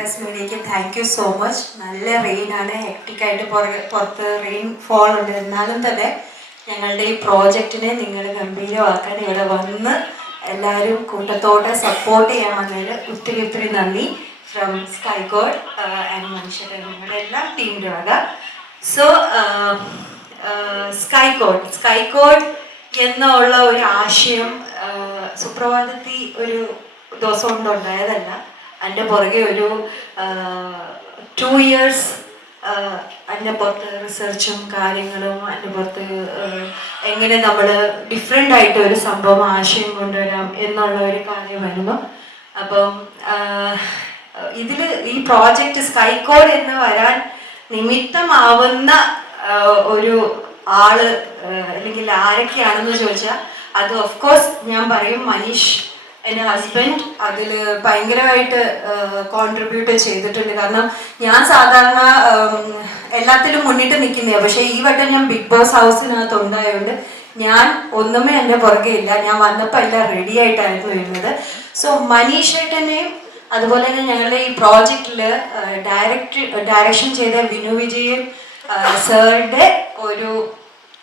Press മീഡിയയ്ക്ക് thank you so much. നല്ല റെയിനാണ്, ഹെക്ടിക്കായിട്ട് പുറത്ത് റെയിൻ ഫോൾ ഉണ്ട്. എന്നാലും തന്നെ ഞങ്ങളുടെ ഈ പ്രോജക്റ്റിനെ നിങ്ങൾ ഗംഭീരമാക്കാൻ ഇവിടെ വന്ന് എല്ലാവരും കൂട്ടത്തോടെ സപ്പോർട്ട് ചെയ്യാൻ വന്നതിൽ ഒത്തിരി ഒത്തിരി നന്ദി. ഫ്രം സ്കൈകോഡ് ആൻഡ് മനുഷ്യരുടെ നിങ്ങളുടെ എല്ലാം ടീമിൻ്റെ വക. സോ സ്കൈകോഡ് എന്നുള്ള ഒരു ആശയം സുപ്രഭാതത്തിൽ ഒരു ദിവസം കൊണ്ടുണ്ടായതല്ല. അതിൻ്റെ പുറകെ ഒരു 2 years അതിൻ്റെ പുറത്ത് റിസർച്ചും കാര്യങ്ങളും, അതിൻ്റെ പുറത്ത് എങ്ങനെ നമ്മൾ ഡിഫറെൻ്റ് ആയിട്ട് ഒരു സംഭവം ആശയം കൊണ്ടുവരാം എന്നുള്ള ഒരു കാര്യമായിരുന്നു. അപ്പം ഇതിൽ ഈ പ്രോജക്റ്റ് സ്കൈകോഡ് എന്ന് വരാൻ നിമിത്തമാവുന്ന ഒരു ആള് അല്ലെങ്കിൽ ആരൊക്കെയാണെന്ന് ചോദിച്ചാൽ അത് ഓഫ്കോഴ്സ് ഞാൻ പറയും മനീഷ്, എൻ്റെ ഹസ്ബൻഡ് അതിൽ ഭയങ്കരമായിട്ട് കോൺട്രിബ്യൂട്ട് ചെയ്തിട്ടുണ്ട്. കാരണം ഞാൻ സാധാരണ എല്ലാത്തിലും മുന്നിട്ട് നിൽക്കുന്നതാണ്, പക്ഷേ ഈ വട്ടം ഞാൻ ബിഗ് ബോസ് ഹൗസിനകത്ത് ഉണ്ടായതുകൊണ്ട് ഞാൻ ഒന്നുമേ എൻ്റെ പുറകെ ഇല്ല. ഞാൻ വന്നപ്പോൾ എല്ലാം റെഡി ആയിട്ടായിരുന്നു വരുന്നത്. സോ മനീഷ് ഏട്ടനെയും അതുപോലെ തന്നെ ഞങ്ങളുടെ ഈ പ്രോജക്റ്റിൽ ഡയറക്ഷൻ ചെയ്ത വിനു വിജയൻ സാറിൻ്റെ ഒരു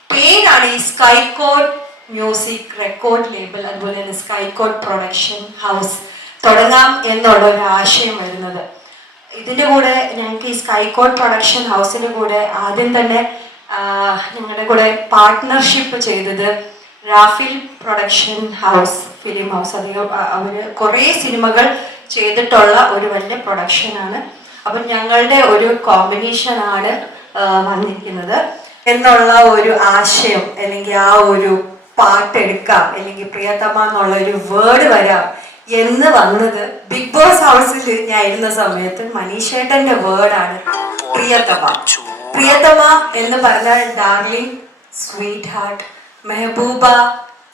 പേരാണ് ഈ സ്കൈകോഡ് മ്യൂസിക് റെക്കോർഡ് ലേബിൾ, അതുപോലെ തന്നെ സ്കൈകോഡ് പ്രൊഡക്ഷൻ ഹൗസ് തുടങ്ങാം എന്നുള്ള ഒരു ആശയം വരുന്നത്. ഇതിൻ്റെ കൂടെ ഞങ്ങൾക്ക് ഈ സ്കൈകോഡ് പ്രൊഡക്ഷൻ ഹൗസിൻ്റെ കൂടെ ആദ്യം തന്നെ ഞങ്ങളുടെ കൂടെ പാർട്ട്ണർഷിപ്പ് ചെയ്തത് Raphael production house, film house. അധികം അവർ കുറേ സിനിമകൾ ചെയ്തിട്ടുള്ള ഒരു വലിയ പ്രൊഡക്ഷനാണ്. അപ്പം ഞങ്ങളുടെ ഒരു കോമ്പിനേഷനാണ് വന്നിരിക്കുന്നത് എന്നുള്ള ഒരു ആശയം, അല്ലെങ്കിൽ ആ ഒരു പാട്ടെടുക്കാം, അല്ലെങ്കിൽ പ്രിയതമ എന്നുള്ള ഒരു വേർഡ് വരാം എന്ന് വന്നത് ബിഗ് ബോസ് ഹൗസിൽ ഞാൻ ഇരുന്ന സമയത്ത് മനീഷേട്ടൻ്റെ വേർഡാണ് പ്രിയതമ. പ്രിയതമ എന്ന് പറഞ്ഞാൽ ഡാർലിംഗ്, സ്വീറ്റ് ഹാർട്ട്, മെഹബൂബ,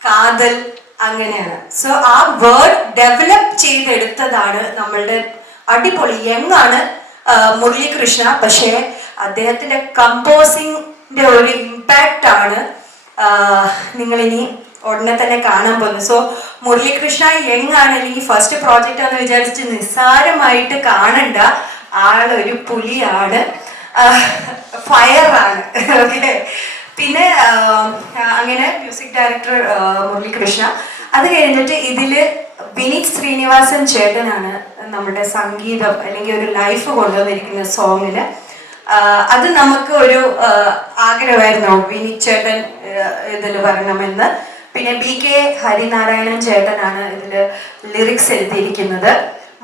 കാതൽ, അങ്ങനെയാണ്. സോ ആ വേർഡ് ഡെവലപ്പ് ചെയ്തെടുത്തതാണ് നമ്മളുടെ അടിപൊളി യങ്ങാണ് മുരളീകൃഷ്ണ. പക്ഷേ അദ്ദേഹത്തിൻ്റെ കമ്പോസിങ്ങിൻ്റെ ഒരു ഇമ്പാക്റ്റ് ആണ് നിങ്ങളിനി ഉടനെ തന്നെ കാണാൻ പോകുന്നത്. സോ മുരളീകൃഷ്ണ യങ് ആണ്, അല്ലെങ്കിൽ ഫസ്റ്റ് പ്രോജക്റ്റ് ആണെന്ന് വിചാരിച്ച് നിസ്സാരമായിട്ട് കാണണ്ട. ആളൊരു പുലിയാണ്, ഫയറാണ്. ഓക്കെ. പിന്നെ അങ്ങനെ മ്യൂസിക് ഡയറക്ടർ മുരളീകൃഷ്ണ. അത് കഴിഞ്ഞിട്ട് ഇതിൽ വിനീത് ശ്രീനിവാസൻ ചേട്ടനാണ് നമ്മുടെ സംഗീതം അല്ലെങ്കിൽ ഒരു ലൈഫ് കൊണ്ടുവന്നിരിക്കുന്ന സോങ്ങിന്. അത് നമുക്ക് ഒരു ആഗ്രഹമായിരുന്നു വിനീത് ചേട്ടൻ ഇതിൽ വരണമെന്ന്. പിന്നെ BK ഹരിനാരായണൻ ചേട്ടനാണ് ഇതിൽ ലിറിക്സ് എഴുതിയിരിക്കുന്നത്.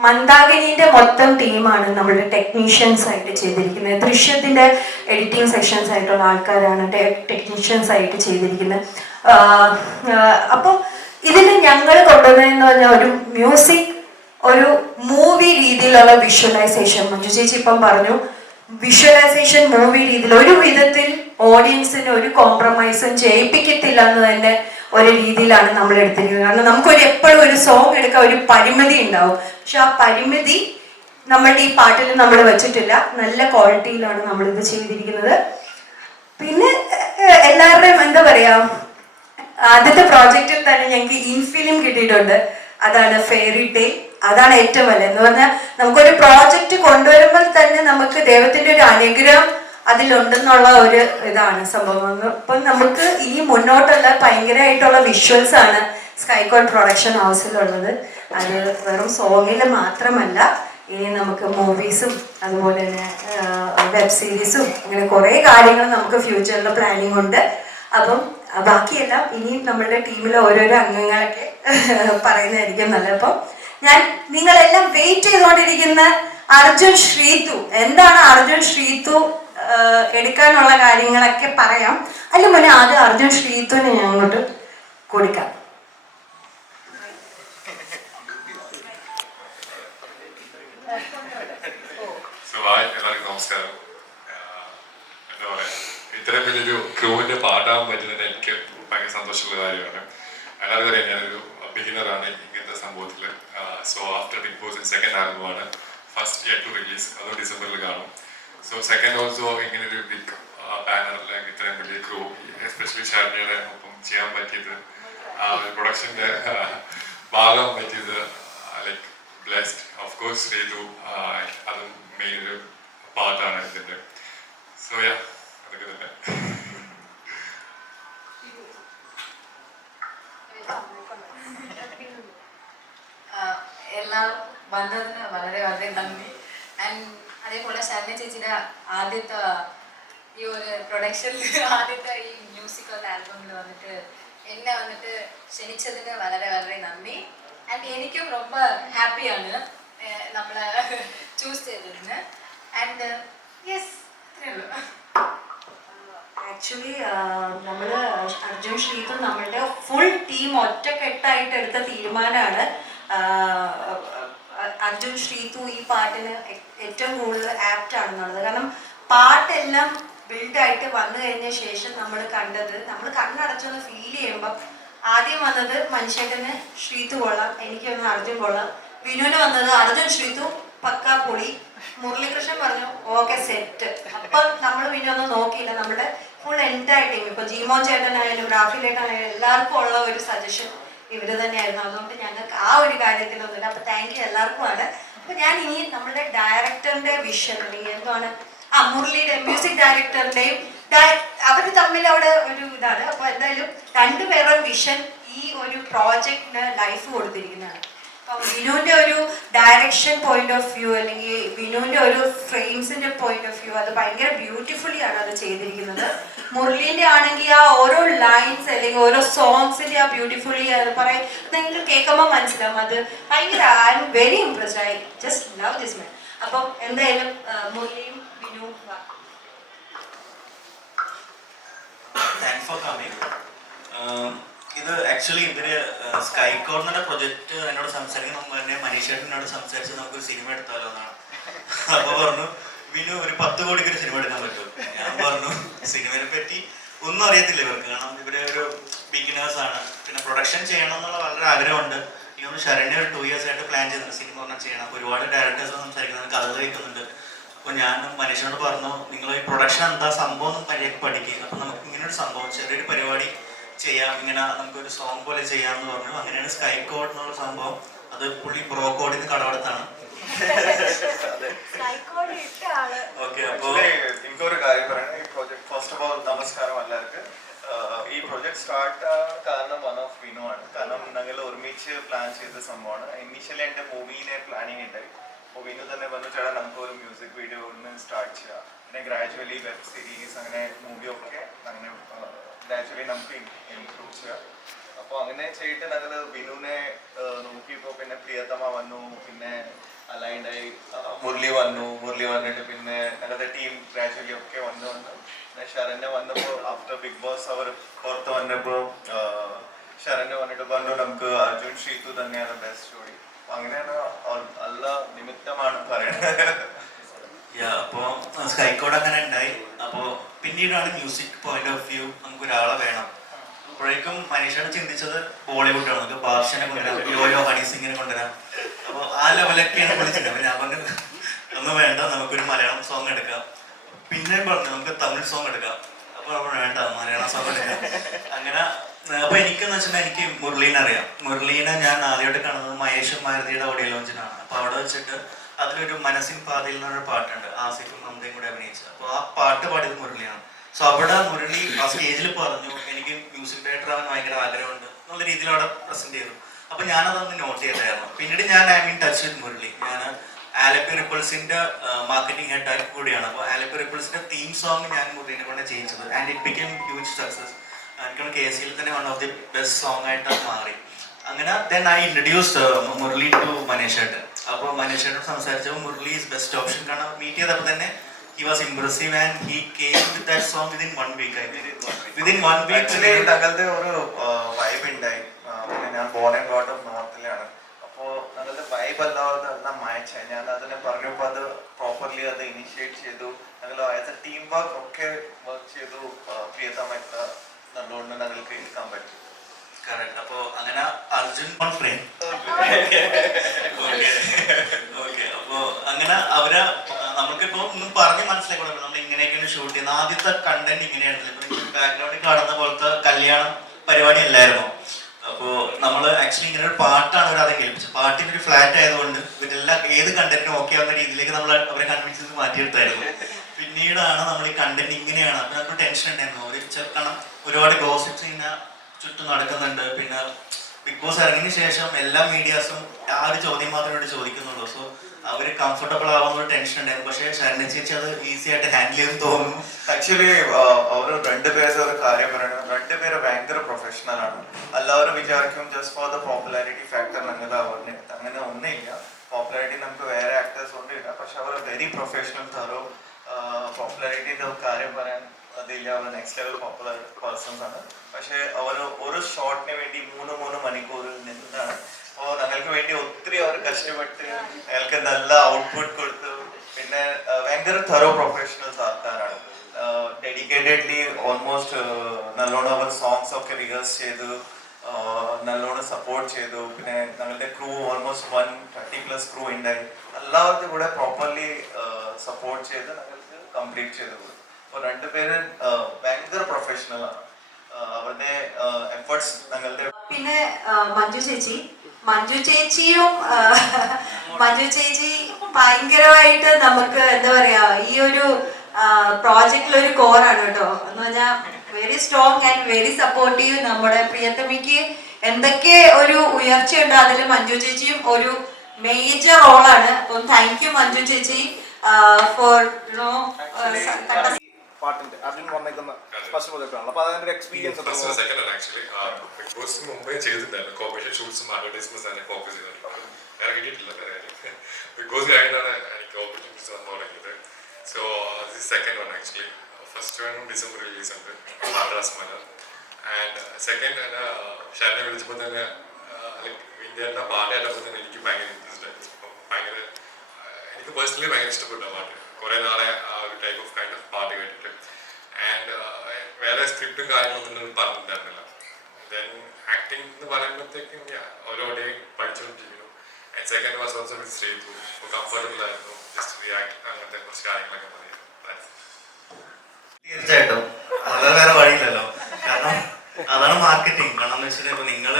മന്ദാകിനിയുടെ മൊത്തം ടീമാണ് നമ്മളുടെ ടെക്നീഷ്യൻസ് ആയിട്ട് ചെയ്തിരിക്കുന്നത്. ദൃശ്യത്തിൻ്റെ എഡിറ്റിംഗ് സെക്ഷൻസ് ആയിട്ടുള്ള ആൾക്കാരാണ് ടെക്നീഷ്യൻസ് ആയിട്ട് ചെയ്തിരിക്കുന്നത്. അപ്പോൾ ഇതിൽ ഞങ്ങൾ കൊണ്ടുവന്നതെന്ന് പറഞ്ഞാൽ ഒരു മ്യൂസിക്, ഒരു മൂവി രീതിയിലുള്ള വിഷ്വലൈസേഷൻ. മഞ്ജു ചേച്ചി ഇപ്പം പറഞ്ഞു വിഷ്വലൈസേഷൻ മൂവി രീതിയിൽ ഒരു വിധത്തിൽ ഓഡിയൻസിന് ഒരു കോംപ്രമൈസും ചെയ്യിപ്പിക്കത്തില്ല എന്ന് തന്നെ ഒരു രീതിയിലാണ് നമ്മൾ എടുത്തിരിക്കുന്നത്. കാരണം നമുക്കൊരു എപ്പോഴും ഒരു സോങ് എടുക്കാൻ ഒരു പരിമിതി ഉണ്ടാവും, പക്ഷെ ആ പരിമിതി നമ്മളുടെ ഈ പാട്ടിൽ നമ്മൾ വെച്ചിട്ടില്ല. നല്ല ക്വാളിറ്റിയിലാണ് നമ്മളിത് ചെയ്തിരിക്കുന്നത്. പിന്നെ എല്ലാവരുടെയും എന്താ പറയാ, ആദ്യത്തെ പ്രോജക്റ്റിൽ തന്നെ ഞങ്ങൾക്ക് ഇൻഫിലിം കിട്ടിയിട്ടുണ്ട്. അതാണ് ഫെയറി ടെയിൽ. അതാണ് ഏറ്റവും വലിയ എന്ന് പറഞ്ഞാൽ നമുക്കൊരു പ്രോജക്റ്റ് കൊണ്ടുവരുമ്പോൾ തന്നെ നമുക്ക് ദൈവത്തിൻ്റെ ഒരു അനുഗ്രഹം അതിലുണ്ടെന്നുള്ള ഒരു ഇതാണ് സംഭവം. അപ്പം നമുക്ക് ഈ മുന്നോട്ടുള്ള ഭയങ്കരമായിട്ടുള്ള വിഷ്വൽസ് ആണ് സ്കൈകോഡ് പ്രൊഡക്ഷൻ ഹൗസിലുള്ളത്. അത് വെറും സോങ്ങിൽ മാത്രമല്ല, ഇനി നമുക്ക് മൂവീസും അതുപോലെ തന്നെ വെബ് സീരീസും അങ്ങനെ കുറേ കാര്യങ്ങൾ നമുക്ക് ഫ്യൂച്ചറിൽ പ്ലാനിങ് ഉണ്ട്. അപ്പം ബാക്കിയെല്ലാം ഇനി നമ്മളുടെ ടീമിലെ ഓരോരോ അംഗങ്ങളൊക്കെ പറയുന്നതായിരിക്കും നല്ലത്. അപ്പം ഞാൻ നിങ്ങളെല്ലാം വെയിറ്റ് ചെയ്തുകൊണ്ടിരിക്കുന്ന അർജുൻ ശ്രീതു, എന്താണ് അർജുൻ ശ്രീതു എടുക്കാനുള്ള കാര്യങ്ങളൊക്കെ പറയാം. അതിന് മുന്നേ ആദ്യം അർജുൻ ശ്രീതുവിനെ ഞാൻ അങ്ങോട്ട് കൊടുക്കാം. എല്ലാവർക്കും നമസ്കാരം. എന്താ പറയാ, ഇത്രയും വലിയൊരു ക്രൂവിന്റെ പാട്ടാൻ പറ്റുന്നത് എനിക്ക് ഭയങ്കര സന്തോഷമുള്ള കാര്യമാണ്. എല്ലാവർക്കും അറിയാം ഞാനൊരു ബിഗിനറാണ് ഇങ്ങനത്തെ സംഭവത്തിൽ. So after Bigg Boss second ആൽബമാണ് ഫസ്റ്റ് യെറ്റ് ടു റിലീസ്, അത് ഡിസംബറിൽ കാണും. സോ സെക്കൻഡ് ഓൾസോ ഇങ്ങനെ ഒരു ബിഗ് ബാനറിലേക്ക് ഇത്രയും വലിയ ക്രൂ, എസ്പെഷ്യലി ഷാർജയുടെ ഒപ്പം ചെയ്യാൻ പറ്റിയത്, പ്രൊഡക്ഷൻ്റെ ഭാഗം പറ്റിയത്, like blessed. Of course Sreethu അതും മെയിൻ ഒരു പാർട്ടാണ് ഇതിൻ്റെ. സോ യാ, അതൊക്കെ തന്നെ. എല്ലാം വന്നതിന് വളരെ വളരെ നന്ദി. ആൻഡ് അതേപോലെ ശരണ്യ ചേച്ചിയുടെ ആദ്യത്തെ ഈ ഒരു പ്രൊഡക്ഷനിൽ ആദ്യത്തെ ഈ മ്യൂസിക്കൽ ആൽബമിൽ വന്നിട്ട് എന്നെ വന്നിട്ട് ക്ഷണിച്ചതിന് വളരെ വളരെ നന്ദി. ആൻഡ് എനിക്കും ரொம்ப ഹാപ്പിയാണ് നമ്മളെ ചൂസ് ചെയ്തതിന്. ആൻഡ് യെസ്, അത്രയേ ഉള്ളൂ. ആക്ച്വലി നമ്മൾ അർജുൻ ശ്രീതു നമ്മളുടെ ഫുൾ ടീം ഒറ്റക്കെട്ടായിട്ട് എടുത്ത തീരുമാനമാണ് അർജുൻ ശ്രീതു ഈ പാട്ടിന് ഏറ്റവും കൂടുതൽ ആപ്റ്റ് ആണെന്നുള്ളത്. കാരണം പാട്ടെല്ലാം ബിൽഡായിട്ട് വന്നു കഴിഞ്ഞ ശേഷം നമ്മൾ കണ്ടത്, നമ്മൾ കണ്ണടച്ചൊന്ന് ഫീൽ ചെയ്യുമ്പം ആദ്യം വന്നത് മനുഷ്യന് ശ്രീതു കൊള്ളാം, എനിക്ക് വന്നത് അർജുൻ കൊള്ളാം, വിനുവിന് വന്നത് അർജുൻ ശ്രീതു പക്കാ പൊളി, മുരളീകൃഷ്ണൻ പറഞ്ഞു ഓക്കെ സെറ്റ്. അപ്പം നമ്മൾ പിന്നെ ഒന്നും നോക്കിയില്ല, നമ്മുടെ ഫുൾ എൻറ്റയർ ടീം, ഇപ്പൊ ജീമോൻ ചേട്ടനായാലും റാഫി ചേട്ടനായാലും എല്ലാവർക്കും ഉള്ള ഒരു സജഷൻ ഇവര് തന്നെയായിരുന്നു. അതുകൊണ്ട് ഞങ്ങൾക്ക് ആ ഒരു കാര്യത്തിലൊന്നുമില്ല. അപ്പൊ താങ്ക് യു എല്ലാവർക്കും ആണ്. അപ്പൊ ഞാൻ ഇനി നമ്മുടെ ഡയറക്ടറിന്റെ വിഷൻ അല്ലെങ്കിൽ എന്താണ് മുരളിയുടെ മ്യൂസിക് ഡയറക്ടറിന്റെയും അവർ തമ്മിൽ അവിടെ ഒരു ഇതാണ്. അപ്പൊ എന്തായാലും രണ്ടുപേരുടെ വിഷൻ ഈ ഒരു പ്രോജക്റ്റിന് ലൈഫ് കൊടുത്തിരിക്കുന്നതാണ്. അപ്പം വിനുവിന്റെ ഒരു ഡയറക്ഷൻ പോയിന്റ് ഓഫ് വ്യൂ അല്ലെങ്കിൽ വിനുവിന്റെ ഒരു ഫ്രെയിംസിന്റെ പോയിന്റ് ഓഫ് വ്യൂ അത് ഭയങ്കര ബ്യൂട്ടിഫുള്ളി ആണ് അത് ചെയ്തിരിക്കുന്നത്. മുരളീന്റെ ആണെങ്കിൽ ആ ഓരോ ലൈൻസ് അല്ലെങ്കിൽ ഓരോ സോങ്സിന്റെ ആ ബ്യൂട്ടിഫുള്ളി അത് പറയാൻ നിങ്ങൾക്ക് കേൾക്കുമ്പോൾ മനസ്സിലാവും. അത് ഭയങ്കര I am very impressed. I just love this man. അപ്പം എന്തായാലും മുരളിയും വിനുവും താങ്ക്സ് ഫോർ കമ്മിങ്. ഇത് ആക്ച്വലി ഇവര് സ്കൈ കോർണറിന്റെ പ്രൊജക്ട് എന്നോട് സംസാരിക്കുന്ന മുമ്പ് തന്നെ മനീഷേട്ടനോട് സംസാരിച്ച് നമുക്കൊരു സിനിമ എടുത്താലോ എന്നാണ്. അപ്പൊ പറഞ്ഞു വിനു ഒരു 10 കോടിക്ക് ഒരു സിനിമ എടുക്കാൻ പറ്റും. ഞാൻ പറഞ്ഞു സിനിമയെ പറ്റി ഒന്നും അറിയത്തില്ല ഇവർക്ക്, കാരണം ഇവരെ ഒരു ബിഗിനേഴ്സ് ആണ്. പിന്നെ പ്രൊഡക്ഷൻ ചെയ്യണം എന്നുള്ള വളരെ ആഗ്രഹമുണ്ട്. എനിക്കൊന്ന് ശരണ്യ ഒരു 2 years ആയിട്ട് പ്ലാൻ ചെയ്തിട്ടുണ്ട് സിനിമ പറഞ്ഞാൽ ചെയ്യണം. ഒരുപാട് ഡയറക്ടേഴ്സ് സംസാരിക്കുന്നത്, കഥ വയ്ക്കുന്നുണ്ട്. അപ്പോൾ ഞാൻ മനീഷനോട് പറഞ്ഞു നിങ്ങൾ ഈ പ്രൊഡക്ഷൻ എന്താ സംഭവം എന്ന് മര്യാദക്ക് പഠിക്കുക. അപ്പം നമുക്ക് ഇങ്ങനെ ഒരു സംഭവം ചെറിയൊരു പരിപാടി ചെയ്യാം, ഇങ്ങനെ നമുക്കൊരു സോങ് പോലെ ചെയ്യാമെന്ന് പറഞ്ഞു. അങ്ങനെയാണ് സ്കൈ കോഡ് എന്നുള്ള സംഭവം. അത് പുള്ളി ബ്രോക്കോഡിൽ നിന്ന് കടമെടുത്താണ്. ഓക്കെ, അപ്പോൾ എനിക്കൊരു കാര്യം പറയണം. ഈ പ്രോജക്ട് ഫസ്റ്റ് ഓഫ് ഓൾ നമസ്കാരം എല്ലാവർക്കും. ഈ പ്രൊജക്ട് സ്റ്റാർട്ട് കാരണം വൺ ഓഫ് വിനു ആണ്. കാരണം ഞങ്ങൾ ഒരുമിച്ച് പ്ലാൻ ചെയ്ത സംഭവമാണ്. ഇനീഷ്യലി എൻ്റെ മൂവീനെ പ്ലാനിങ് ഉണ്ടായി. അപ്പോൾ വിനു തന്നെ പറഞ്ഞു ചേട്ടാ നമുക്ക് ഒരു മ്യൂസിക് വീഡിയോ ഒന്ന് സ്റ്റാർട്ട് ചെയ്യാം, പിന്നെ ഗ്രാജുവലി വെബ് സീരീസ് അങ്ങനെ മൂവിയൊക്കെ അങ്ങനെ ഗ്രാജുവലി നമുക്ക് ഇംപ്രൂവ് ചെയ്യാം. അപ്പോൾ അങ്ങനെ ചെയ്തിട്ട് ഞങ്ങൾ വിനുവിനെ നോക്കിയപ്പോൾ പിന്നെ പ്രിയതമ വന്നു, പിന്നെ അലൈൻഡായി മുരളി വന്നിട്ട് പിന്നെ ഞങ്ങളുടെ ടീം ഗ്രാജുവലി ഒക്കെ വന്നു. പിന്നെ ശരണ്യ വന്നപ്പോൾ ആഫ്റ്റർ ബിഗ് ബോസ് അവർ പുറത്ത് വന്നപ്പോൾ ശരണ്യ വന്നിട്ട് പറഞ്ഞു നമുക്ക് അർജുൻ ശ്രീതു തന്നെയാണ് ബെസ്റ്റ് ജോഡി. അങ്ങനെയാണ് നല്ല നിമിത്തമാണ് പറയുന്നത്. അപ്പോൾ സ്കൈക്കോഡ് അങ്ങനെ ഉണ്ടായി. അപ്പോൾ പിന്നീടാണ് മ്യൂസിക് പോയിന്റ് ഓഫ് വ്യൂ നമുക്ക് ഒരാളെ വേണം. അപ്പോഴേക്കും മനീഷാണ് ചിന്തിച്ചത് ബോളിവുഡാണ്, നമുക്ക് ബാദ്ഷാനെ കൊണ്ടുവരാം, യോയോ ഹണി സിംഗിനെ കൊണ്ടുവരാം. അപ്പോൾ ആ ലെവലൊക്കെയാണ് വിളിച്ചത്. അപ്പോൾ ഞാൻ പറഞ്ഞു ഒന്നും വേണ്ട, നമുക്കൊരു മലയാളം സോങ് എടുക്കാം. പിന്നെ പറഞ്ഞു നമുക്ക് തമിഴ് സോങ് എടുക്കാം. അപ്പോൾ വേണ്ട, മലയാളം സോങ് എടുക്കാം. അങ്ങനെ അപ്പോൾ എനിക്കെന്ന് വെച്ചിട്ടുണ്ടെങ്കിൽ എനിക്ക് മുരളീനെ അറിയാം. മുരളീനെ ഞാൻ ആദ്യമായിട്ട് കാണുന്നത് മഹേഷും മാരുതിയുടെ ഓഡിയോ ലോഞ്ചിനാണ്. അപ്പോൾ അവിടെ വെച്ചിട്ട് അതിലൊരു മനസ്സിൻ പാതയിൽ നിന്നൊരു പാട്ടുണ്ട്, ആസിഫും നന്ദയും കൂടെ അഭിനയിച്ചത്. അപ്പോൾ ആ പാട്ട് പാടിയത് മുരളിയാണ്. സോ അവിടെ മുരളി ആ സ്റ്റേജിൽ പറഞ്ഞു എനിക്ക് മ്യൂസിക് ഡയറക്ടർ ആവാൻ ഭയങ്കര ആഗ്രഹമുണ്ട് എന്നുള്ള രീതിയിൽ അവിടെ പ്രസന്റ് ചെയ്തു. അപ്പോൾ ഞാനതൊന്ന് നോട്ട് ചെയ്തായിരുന്നു. പിന്നീട് ഞാൻ I mean touch with Murali. ഞാൻ ആലപ്പി റിപ്പിൾസിന്റെ മാർക്കറ്റിംഗ് ഹെഡ് കൂടിയാണ്. അപ്പോൾ ആലപ്പി റിപ്പിൾസിന്റെ തീം സോങ് ഞാൻ മുരളിനെ കൊണ്ട് ചെയ്യിച്ചത്. And it become huge success. എനിക്കാണ് KCL തന്നെ one of the best song ആയിട്ട് മാറി. അങ്ങനെ then I introduced Murali to മനീഷേട്ടൻ. അപ്പോൾ മനീഷേട്ടൻ സംസാരിച്ചപ്പോൾ മുരളി ഈസ് ബെസ്റ്റ് ഓപ്ഷൻ. കാരണം മീറ്റ് ചെയ്തപ്പോൾ തന്നെ he was impressive and he came with that song within 1 week. I think within 1 week actually ഞങ്ങളുടെ ഒരു വൈബ് ഉണ്ടായി. പിന്നെ ഞാൻ ബോൺ ആൻഡ് ബ്രോട്ട് ഓഫ് നോർത്തിലാണ്. അപ്പോൾ ഞങ്ങളുടെ വൈബ് അല്ലാതെ എല്ലാം മാച്ചായി. ഞാൻ അതിനെ പറഞ്ഞപ്പോൾ അത് പ്രോപ്പർലി അത് ഇനിഷ്യേറ്റ് ചെയ്തു. ഞങ്ങൾ ആസ് എ ടീം വർക്ക് ഒക്കെ വർക്ക് ചെയ്തു. പ്രിയതമായിട്ട് നല്ലോണം ഞങ്ങൾക്ക് എടുക്കാൻ പറ്റും. കറക്റ്റ്. അപ്പോൾ അങ്ങനെ അർജുൻ ഫ്രെയിം. ഓക്കെ, അപ്പോൾ അങ്ങനെ അവരെ നമുക്കിപ്പോൾ ഒന്നും പറഞ്ഞ് മനസ്സിലാക്കണം. നമ്മൾ ഇങ്ങനെയൊക്കെയാണ് ഷൂട്ട് ചെയ്യുന്നത്. ആദ്യത്തെ കണ്ടന്റ് ഇങ്ങനെയാണല്ലോ. ഇപ്പൊ ബാക്ക്ഗ്രൗണ്ടിൽ കാണുന്ന പോലത്തെ കല്യാണം പരിപാടി അല്ലായിരുന്നു. അപ്പോൾ അപ്പോൾ നമ്മൾ ആക്ച്വലി ഇങ്ങനെ ഒരു പാട്ടാണ് അവർ ആദ്യം കേൾപ്പിച്ചത്. പാട്ടിൻ്റെ ഒരു ഫ്ലാറ്റ് ആയതുകൊണ്ട് ഇവരെല്ലാം ഏത് കണ്ടന്റിനും ഓക്കെ ആവുന്ന രീതിയിലേക്ക് നമ്മൾ അവരെ കൺവിൻസ് ചെയ്ത് മാറ്റിയെടുത്തായിരുന്നു. പിന്നീടാണ് നമ്മൾ ഈ കണ്ടന്റ് ഇങ്ങനെയാണ്, അപ്പം നമുക്ക് ടെൻഷൻ ഉണ്ടായിരുന്നു. ഒരു കാരണം ഒരുപാട് ഗോസിപ്സ് ഇങ്ങനെ ചുറ്റും നടക്കുന്നുണ്ട്. പിന്നെ ബിഗ് ബോസ് ഇറങ്ങിയതിന് ശേഷം എല്ലാ മീഡിയാസും ആ ഒരു ചോദ്യം മാത്രമേ ചോദിക്കുന്നുള്ളൂ. സോ അവർ കംഫർട്ടബിൾ ആവുന്ന ഒരു ടെൻഷൻ ഉണ്ടായിരുന്നു. പക്ഷേ ശരണ ചേച്ചി അത് ഈസി ആയിട്ട് ഹാൻഡിൽ ചെയ്തെന്ന് തോന്നുന്നു. ആക്ച്വലി അവർ രണ്ടുപേരുടെ ഒരു കാര്യം പറയണം, രണ്ടുപേര് ഭയങ്കര പ്രൊഫഷണൽ ആണ്. എല്ലാവരും വിചാരിക്കും just for the popularity factor ഞങ്ങൾ അവരുടെ അങ്ങനെ ഒന്നുമില്ല. പോപ്പുലാരിറ്റി നമുക്ക് വേറെ ആക്ടേഴ്സ് ഒന്നുമില്ല, പക്ഷെ അവർ വെരി പ്രൊഫഷണൽ തറോ. പോപ്പുലാരിറ്റിന്റെ കാര്യം പറയാൻ അതില്ല, അവർ നെക്സ്റ്റ് ലെവൽ പോപ്പുലർ പേഴ്സൺസ് ആണ്. പക്ഷെ അവർ ഒരു ഷോട്ടിന് വേണ്ടി 3 മണിക്കൂർ നിന്നാണ്. അപ്പോൾ ഞങ്ങൾക്ക് വേണ്ടി ഒത്തിരി അവർ കഷ്ടപ്പെട്ട് ഞങ്ങൾക്ക് നല്ല ഔട്ട്പുട്ട് കൊടുത്തു. പിന്നെ ഭയങ്കര തറോ പ്രൊഫഷണൽസ് ആൾക്കാരാണ്. ഡെഡിക്കേറ്റഡ്ലി ഓൾമോസ്റ്റ് നല്ലോണം അവർ സോങ്സ് ഒക്കെ റിഹേഴ്സ് ചെയ്തു, നല്ലോണം സപ്പോർട്ട് ചെയ്തു. പിന്നെ ഞങ്ങളുടെ ക്രൂ ഓൾമോസ്റ്റ് 130+ ക്രൂ ഉണ്ടായി. എല്ലാവരുടെ കൂടെ പ്രോപ്പർലി സപ്പോർട്ട് ചെയ്ത് ഞങ്ങൾക്ക് കംപ്ലീറ്റ് ചെയ്തു. അപ്പോൾ രണ്ടുപേര് ഭയങ്കര പ്രൊഫഷണലാണ്. അവരുടെ എഫേർട്സ് ഞങ്ങളുടെ. പിന്നെ മഞ്ജു ചേച്ചിയും മഞ്ജു ചേച്ചി ഭയങ്കരമായിട്ട് നമുക്ക് എന്താ പറയാ ഈ ഒരു പ്രോജക്റ്റിൽ ഒരു കോറാണ് കേട്ടോ. എന്ന് പറഞ്ഞാൽ very strong and very supportive. നമ്മുടെ പ്രിയതമയ്ക്ക് എന്തൊക്കെ ഒരു ഉയർച്ചയുണ്ട് അതിൽ മഞ്ജു ചേച്ചിയും ഒരു മേജർ റോളാണ്. അപ്പം താങ്ക് യു മഞ്ജു ചേച്ചി ഫോർ പാട്ടിന്റെ അർജുൻ വന്നേക്കുന്ന ഫസ്റ്റ് പ്രൊജക്റ്റാണ്. അപ്പോൾ അതിന്റെ എക്സ്പീരിയൻസ് ബിഗ് ബോസിന് മുമ്പേ ചെയ്തിട്ടുണ്ടായിരുന്നു. കോമ്പറ്റീഷൻ ഷൂട്ട്സും അഡ്വർടൈസ്മെന്റ്സ് തന്നെ ഫോക്കസ് ചെയ്തിട്ടുള്ളത്. വേറെ കിട്ടിയിട്ടില്ല വേറെ കാര്യം. ബിഗ് ബോസ് കഴിഞ്ഞാണ് എനിക്ക് ഓപ്പർച്യൂണിറ്റീസ് വന്നു തുടങ്ങിയത്. So this second one actually. First one December release ഉണ്ട്, മദ്രാസ് മലർ. ആൻഡ് സെക്കൻഡ് ഷാനെ വിളിച്ചപ്പോൾ തന്നെ ഇന്ത്യയുടെ പാട്ടായിട്ടപ്പോൾ തന്നെ എനിക്ക് ഭയങ്കര ഇൻട്രസ്റ്റ് ആയിരുന്നു. അപ്പം ഭയങ്കര എനിക്ക് പേഴ്സണലി ഭയങ്കര ഇഷ്ടപ്പെട്ട പാട്ട്. കുറേ നാളെ ആ ഒരു ടൈപ്പ് ഓഫ് കൈൻഡ് ഓഫ് പാട്ട് കേട്ടിട്ട്. ആൻഡ് വേറെ സ്ക്രിപ്റ്റും കാര്യങ്ങളൊന്നും പറഞ്ഞിട്ടുണ്ടായിരുന്നില്ല. ദെൻ ആക്ടിങ് എന്ന് പറയുമ്പോഴത്തേക്കും ഓരോ ഡേ പഠിച്ചുകൊണ്ടിരിക്കുന്നു. And second was also with ചെയ്തു. കംഫർട്ടബിൾ ആയിരുന്നു. ജസ്റ്റ് റിയാക്ട് അങ്ങനത്തെ കുറച്ച് കാര്യങ്ങളൊക്കെ പറയുന്നു. തീർച്ചയായിട്ടും വളരെ വേറെ വഴിയില്ലല്ലോ. കാരണം അതാണ് മാർക്കറ്റിംഗ്. കാരണം എന്ന് വെച്ചിട്ടുണ്ടെങ്കിൽ ഇപ്പൊ നിങ്ങൾ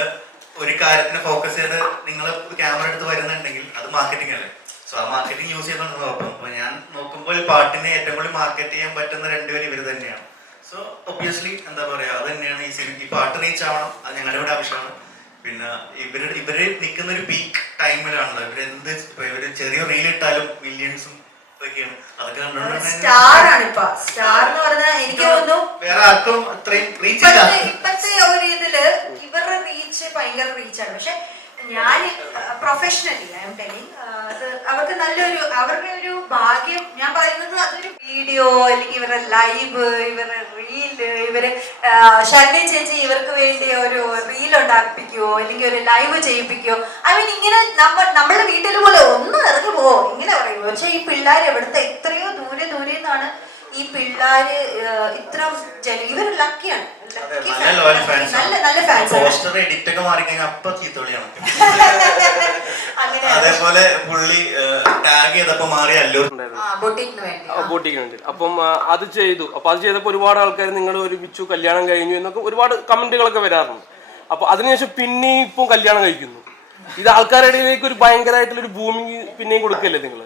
ഒരു കാര്യത്തിന് ഫോക്കസ് ചെയ്ത് നിങ്ങൾ ക്യാമറ എടുത്ത് വരുന്നുണ്ടെങ്കിൽ അത് മാർക്കറ്റിംഗ് അല്ലേ. സോ ആ മാർക്കറ്റിംഗ് യൂസ് ചെയ്തുകൊണ്ട് നോക്കും. അപ്പൊ ഞാൻ നോക്കുമ്പോൾ പാട്ടിനെ ഏറ്റവും കൂടുതൽ മാർക്കറ്റ് ചെയ്യാൻ പറ്റുന്ന രണ്ടുപേരും ഇവർ തന്നെയാണ്. സോ ഒബ്വിയസ്ലി എന്താ പറയാ, അത് തന്നെയാണ് ഈ പാട്ട് റീച്ച് ആവണം, അത് ഞങ്ങളുടെ കൂടെ ആവശ്യമാണ്. പിന്നെ ഇവര് നിൽക്കുന്ന ഒരു പീക്ക് ടൈമിലാണല്ലോ. ഇവര് ചെറിയ റീൽ ഇട്ടാലും മില്യൺസും ഒക്കെയാണ്. അതൊക്കെ സ്റ്റാർ ആണ് ഇപ്പൊ. സ്റ്റാർ എന്ന് പറഞ്ഞാൽ എനിക്ക് തോന്നുന്നു വേറെ ആർക്കും അത്രയും റീച്ച് ഇപ്പത്തെ ഒരു ഇതില് ഇവരുടെ റീച്ച് ഭയങ്കര റീച്ചാണ്. പക്ഷെ ഞാൻ പ്രൊഫഷണലി ഐ എം ടെലിംഗ് അവർക്ക് നല്ലൊരു അവരുടെ ഒരു ഭാഗ്യം. ഞാൻ പറയുന്നത് അതൊരു വീഡിയോ അല്ലെങ്കിൽ ഇവരുടെ ലൈവ്, ഇവരുടെ റീല്, ഇവര് ശരണ ചേച്ചി ഇവർക്ക് വേണ്ടി ഒരു റീൽ ഉണ്ടാക്കിപ്പിക്കുവോ അല്ലെങ്കിൽ ഒരു ലൈവ് ചെയ്യിപ്പിക്കുവോ. ഐ മീൻ ഇങ്ങനെ നമ്മളുടെ വീട്ടിൽ പോലെ ഒന്ന് ഇറങ്ങി പോവോ ഇങ്ങനെ പറയുമോ. പക്ഷെ ഈ പിള്ളേർ എവിടുത്തെ എത്രയോ ദൂരെ നിന്നാണ് ഈ പിള്ളേര് ഇത്ര ഇവർ ലക്കിയാണ്. നല്ല ഫാൻസ്. അതേപോലെ പുള്ളി ടാഗ് ചെയ്തപ്പോ മാറിയല്ലോ ബൊട്ടിക്കിന് വേണ്ടി. അപ്പം അത് ചെയ്തു. അപ്പൊ അത് ചെയ്തപ്പോൾ ഒരുപാട് ആൾക്കാർ നിങ്ങൾ ഒരുമിച്ചു കല്യാണം കഴിഞ്ഞു എന്നൊക്കെ ഒരുപാട് കമന്റുകളൊക്കെ വരാറുണ്ട്. അപ്പൊ അതിനുശേഷം പിന്നെയും ഇപ്പം കല്യാണം കഴിക്കുന്നു. ഇത് ആൾക്കാരുടെ ഇടയിലേക്ക് ഒരു ഭയങ്കരമായിട്ടുള്ളൊരു ഭൂമി പിന്നെയും കൊടുക്കല്ലേ നിങ്ങൾ?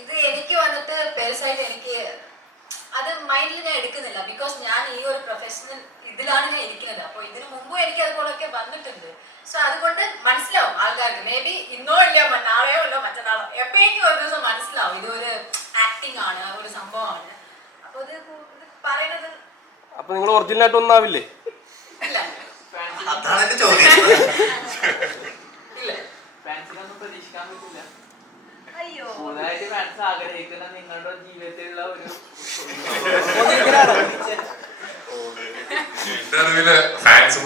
ഇത് എനിക്ക് വന്നിട്ട് പേഴ്സണായിട്ട് എനിക്ക് അത് മൈൻഡിൽ ഞാൻ എടുക്കുന്നില്ല. ബിക്കോസ് ഞാൻ ഈ ഒരു പ്രൊഫഷണൽ ഇതിലാണ് ഞാൻ ഇരിക്കുന്നത്. അപ്പോൾ ഇതിനു മുമ്പും എനിക്ക് അതുപോലൊക്കെ വന്നിട്ടുണ്ട്. സോ അതുകൊണ്ട് മനസ്സിലാവും ആൾക്കാർക്ക്. മേ ബി ഇന്നോ ഇല്ല നാളെയോ ഇല്ല മറ്റന്നാളോ എപ്പോഴെങ്കിലും ഒരു ദിവസം മനസ്സിലാവും ഇതൊരു ആക്ടിങ് ആണ്, ഒരു സംഭവമാണ്. അപ്പൊ ഇത് പറയുന്നത് അപ്പൊ നിങ്ങൾ ഒറിജിനലായിട്ട് ഒന്നാവില്ലേ? ഇല്ല അതാണ് എന്റെ ചോദ്യം. ഇല്ല ഫാൻസിനൊന്നും പ്രതീക്ഷിക്കാൻ പറ്റില്ല. അയ്യോ കൂടുതലായിട്ട് ഫാൻസ് ആഗ്രഹിക്കുന്ന നിങ്ങളുടെ ജീവിതത്തിലുള്ള ഒരു എന്റെ അറിവില് ഫാൻസ്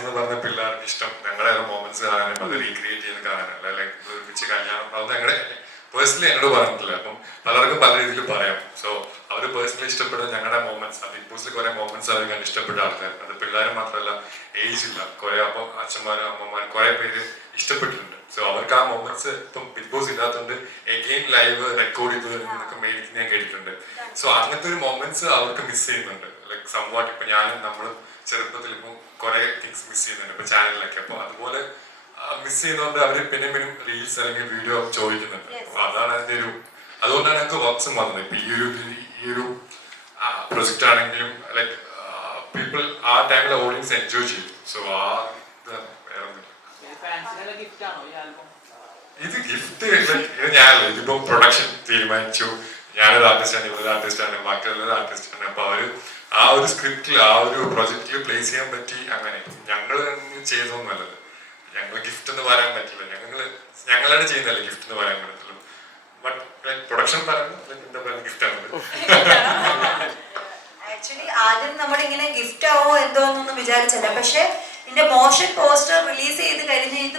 എന്ന് പറഞ്ഞ പിള്ളേർക്ക് ഇഷ്ടം ഞങ്ങളുടെ മൊമെന്റ്സ് കാണാനും അത് റീക്രിയേറ്റ് ചെയ്ത് കാണാനല്ല. ലൈക്ക് ഒരുമിച്ച് കല്യാണം അത് ഞങ്ങളുടെ പേഴ്സണലി എന്നോട് പറഞ്ഞിട്ടില്ല. അപ്പം പലർക്കും പല രീതിയിൽ പറയാം. സോ അവർ പേഴ്സണലി ഇഷ്ടപ്പെടുന്ന ഞങ്ങളുടെ മൊമെന്റ്സ്, ബിഗ് ബോസിൽ കുറെ മൊമെന്റ്സ് അവർ ഇഷ്ടപ്പെട്ട ആൾക്കാർ, അത് പിള്ളേരും മാത്രമല്ല ഏജ് ഇല്ല, കുറെ അപ്പം അച്ഛന്മാരും അമ്മമാരും കുറെ പേര് ഇഷ്ടപ്പെട്ടിട്ടുണ്ട്. സോ അവർക്ക് ആ മൊമെന്റ്സ് ഇപ്പം ബിഗ് ബോസ് ഇല്ലാത്തതുകൊണ്ട് എഗെയിൻ ലൈവ് റെക്കോർഡ് ചെയ്തു എന്നൊക്കെ മേടിച്ച് ഞാൻ കേട്ടിട്ടുണ്ട്. സോ അങ്ങനത്തെ ഒരു മൊമെന്റ്സ് അവർക്ക് മിസ് ചെയ്യുന്നുണ്ട്. ലൈക്ക് സംവാട്ട് ഇപ്പൊ ഞാനും നമ്മളും ചെറുപ്പത്തിൽ ഇപ്പം കുറെ തിങ്സ് മിസ് ചെയ്യുന്നുണ്ട് ഇപ്പൊ ചാനലിലൊക്കെ. അപ്പൊ അതുപോലെ മിസ് ചെയ്യുന്നതുകൊണ്ട് അവർ പിന്നെ റീൽസ് അല്ലെങ്കിൽ വീഡിയോ ചോദിക്കുന്നുണ്ട്. അപ്പൊ അതാണ് അതിന്റെ അതുകൊണ്ടാണ് ഞങ്ങൾക്ക് വർക്ക്സും വന്നത്. ഇപ്പൊ ഈ ഒരു പ്രൊജക്റ്റ് ആണെങ്കിലും ലൈക്ക് പീപ്പിൾ ആ ടൈമിലെ ഓഡിയൻസ് എൻജോയ് ചെയ്തു. സോ ഫാൻസിനുള്ള ഗിഫ്റ്റ് ആണോ ഈ ആൽബം? ഇത് ഗിഫ്റ്റ് ഞാനല്ല, ഇതിപ്പോ പ്രൊഡക്ഷൻ തീരുമാനിച്ചു. ഞാനൊരു ആർട്ടിസ്റ്റാണ്, ഇവരൊരു ആർട്ടിസ്റ്റാണ്, ബാക്കിയുള്ളൊരു ആർട്ടിസ്റ്റാണ്. അപ്പൊ അവര് ആ ഒരു സ്ക്രിപ്റ്റിൽ ആ ഒരു പ്രൊജക്റ്റിൽ പ്ലേസ് ചെയ്യാൻ പറ്റി. അങ്ങനെ ഞങ്ങൾ ചെയ്തൊന്നുമല്ലത്. ഞങ്ങൾ ഗിഫ്റ്റ് എന്ന് പറയാൻ പറ്റില്ല, ഞങ്ങളാണ് ചെയ്യുന്നതല്ലേ ഗിഫ്റ്റ് എന്ന് പറയാൻ പറ്റത്തുള്ളൂ. ബട്ട് പ്രൊഡക്ഷൻ പറയുന്നത് എന്താ പറയുക ഗിഫ്റ്റ് ആണ്. ആക്ച്വലി ആദ്യം നമ്മളിങ്ങനെ ഗിഫ്റ്റ് ആവോ എന്തോന്നൊന്നും വിചാരിച്ചല്ല. പക്ഷെ ഇതിന്റെ മോഷൻ പോസ്റ്റർ റിലീസ് ചെയ്ത് കഴിഞ്ഞ് ഇത്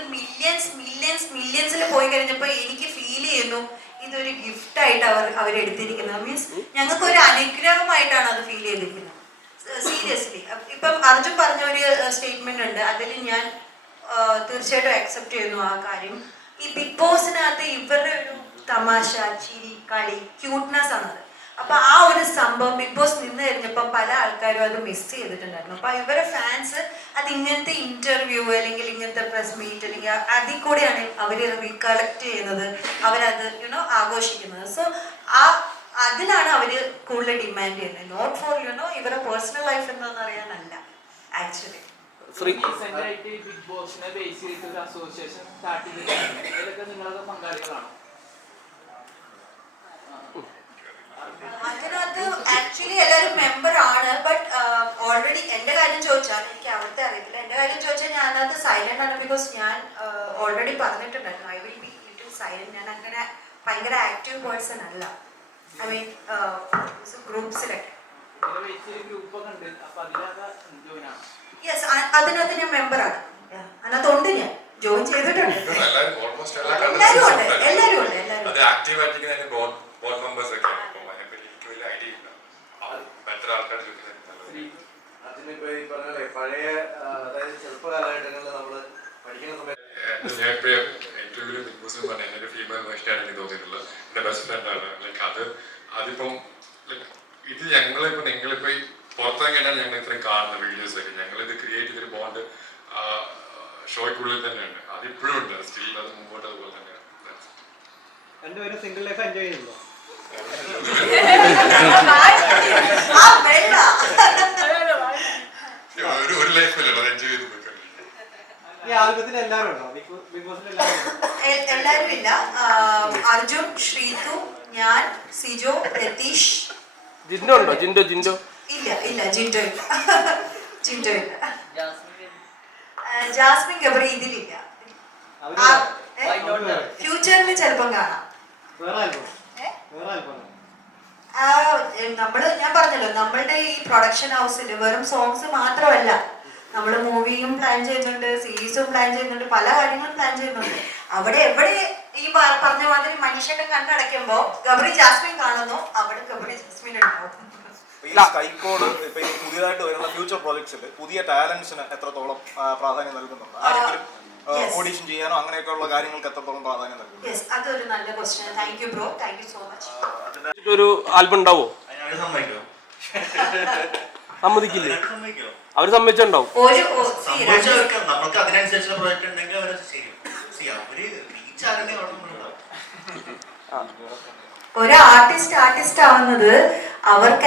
മില്യൻസിൽ പോയി കഴിഞ്ഞപ്പോൾ എനിക്ക് ഫീൽ ചെയ്യുന്നു ഇതൊരു ഗിഫ്റ്റ് ആയിട്ട് അവരെടുത്തിരിക്കുന്നത്. മീൻസ് ഞങ്ങൾക്ക് ഒരു അനുഗ്രഹമായിട്ടാണ് അത് ഫീൽ ചെയ്തിരിക്കുന്നത്. സീരിയസ്ലി ഇപ്പം അർജുൻ പറഞ്ഞ ഒരു സ്റ്റേറ്റ്മെന്റ് ഉണ്ട്, അതിൽ ഞാൻ തീർച്ചയായിട്ടും അക്സെപ്റ്റ് ചെയ്യുന്നു ആ കാര്യം. ഈ ബിഗ് ബോസിനകത്ത് ഇവരുടെ ഒരു തമാശ, ചിരി, കളി, ക്യൂട്ട്നെസ് ആണത്. അപ്പൊ ആ ഒരു സംഭവം ബിഗ് ബോസ് നിന്ന് കഴിഞ്ഞപ്പോൾ പല ആൾക്കാരും അത് മിസ് ചെയ്തിട്ടുണ്ടായിരുന്നു. അപ്പൊ ഇവരുടെ ഫാൻസ് അത് ഇങ്ങനത്തെ ഇന്റർവ്യൂ അല്ലെങ്കിൽ ഇങ്ങനത്തെ പ്രസ് മീറ്റ് അല്ലെങ്കിൽ അതിൽ കൂടെയാണ് അവര് റീകളക്ട് ചെയ്യുന്നത്, അവരത് ആഘോഷിക്കുന്നത്. സോ അതിനാണ് അവര് കൂടുതൽ ഡിമാൻഡ് ചെയ്യുന്നത്. നോട്ട് ഫോർ ഇവരുടെ പേഴ്സണൽ ലൈഫ് എന്താണെന്ന് അറിയാനല്ല ആക്ച്വലി. റീസെന്റ് ആയിട്ട് ബിഗ് ബോസിനെ ബേസ് ചെയ്തിട്ട് ഒരു അസോസിയേഷൻ സ്റ്റാർട്ട് ചെയ്തിട്ടുണ്ട്. ഇതിലൊക്കെ നിങ്ങളൊക്കെ പങ്കാളികളാണോ? അതിനകത്ത് ആക്ച്വലി എല്ലാവരും മെമ്പർ ആണ്. ബട്ട് ഓൾറെഡി എന്റെ കാര്യം ചോദിച്ചാൽ എനിക്ക് അവിടുത്തെ അറിയത്തില്ല. എന്റെ കാര്യം ചോദിച്ചാൽ ഞാൻ അതിനകത്ത് സൈലന്റ് ആണ്. ബിക്കോസ് ഞാൻ ഓൾറെഡി പറഞ്ഞിട്ടുണ്ടായിരുന്നു I will be little silent. ഞാൻ അങ്ങനെ ഭയങ്കര ആക്റ്റീവ് പേഴ്സൺ അല്ല. ഐ മീൻ ഗ്രൂപ്പ്സിലൊക്കെ. യെസ്, അതിനകത്ത് ഞാൻ മെമ്പറാണ്. അതിനകത്തുണ്ട്, ഞാൻ ജോയിൻ ചെയ്തിട്ടുണ്ട്. എല്ലാവരും ഉണ്ട്. അതിനിപ്പോ ഈ പറഞ്ഞ പഴയ അതായത് ചെറുപ്പ കാലഘട്ടങ്ങളിൽ നമ്മള് പഠിക്കുന്ന സമയത്ത് ഏറ്റവും വലിയ ബിഗ് ബോസ് പറഞ്ഞ എന്റെ ഫീമെയിൽ വേസ്റ്റാണ് എനിക്ക് തോന്നിയിട്ടുള്ളത്. എന്റെ ബെസ്റ്റ് ഫ്രണ്ടാണ്. ലൈക്ക് അതിപ്പം ഇത് നിങ്ങളിപ്പോ ഈ പുറത്തിറങ്ങിയിട്ടാണ് ഞങ്ങൾ ഇത്രയും കാണുന്ന വീഡിയോസ് ഒക്കെ. ഞങ്ങളിത് ക്രിയേറ്റ് ചെയ്തൊരു ബോണ്ട് ഷോയ്ക്കുള്ളിൽ തന്നെയുണ്ട്. അതിപ്പോഴും ഉണ്ട്. സ്റ്റിൽ അത് മുമ്പോട്ട് അതുപോലെ തന്നെയാണ്. രണ്ടുപേരും സിംഗിൾ ലൈഫ് എൻജോയ് ചെയ്യുന്നു. ഒരു ലൈഫിലല്ലോ എൻജോയ് ചെയ്ത് ഈ ആൽബത്തിൽ എല്ലാവരും ഉണ്ടോ? ബിഗ് ബോസിൽ എല്ലാവരും ഇല്ല. അർജുൻ, ശ്രീതു, ഞാൻ, സിജോ, രതീഷ്. ജിൻഡോ ഉണ്ടോ? ജിൻഡോ ഇല്ല ജിൻഡോ ഇല്ല. ജാസ്മിൻ ഗബ്രി ഇതിലില്ല. ഫ്യൂച്ചറിൽ ചിലപ്പം കാണാം. ഞാൻ പറഞ്ഞല്ലോ, നമ്മളുടെ ഈ പ്രൊഡക്ഷൻ ഹൗസിൽ വെറും സോങ്സ് മാത്രമല്ല, നമ്മൾ മൂവിയും പ്ലാൻ ചെയ്യുന്നുണ്ട്, സീരീസും പ്ലാൻ ചെയ്യുന്നുണ്ട്, പല കാര്യങ്ങളും പ്ലാൻ ചെയ്യുന്നുണ്ട്. അവിടെ എവിടെ ഈ പറഞ്ഞ മാതിരി മനുഷ്യന്റെ കണ്ണടയ്ക്കുമ്പോ ഗബ്രി ജാസ്മിൻ കാണുന്നു, അവിടെ ഗബ്രി ജാസ്മിൻ ഉണ്ടാവും. ഈ സ്കൈക്കോഡ് ഇപ്പൊ ഈ പുതിയതായിട്ട് വരുന്ന ഫ്യൂച്ചർ പ്രോജക്ട്സിൽ പുതിയ ടാലന്റ്സിന് എത്രത്തോളം പ്രാധാന്യം നൽകുന്നുണ്ട്? ആരെങ്കിലും ഓഡിഷൻ ചെയ്യാനോ അങ്ങനെയൊക്കെ ഉള്ള കാര്യങ്ങൾക്ക് എത്രത്തോളം പ്രാധാന്യം നൽകുന്നു? യെസ്, അതൊരു നല്ല question. Thank you bro, thank you so much. ഒരു ആൽബം ഉണ്ടാവോ? സമ്മതിക്കില്ലേ? അവര് സമ്മതിച്ചുണ്ടാവും. നമുക്ക് അതിനനുസരിച്ചുള്ള പ്രോജക്റ്റ് ഉണ്ടെങ്കിൽ അവരത് ചെയ്യും. അവര് റീച്ച് ആരുടെ ഒരു ആർട്ടിസ്റ്റ് ആവുന്നത് അവർക്ക്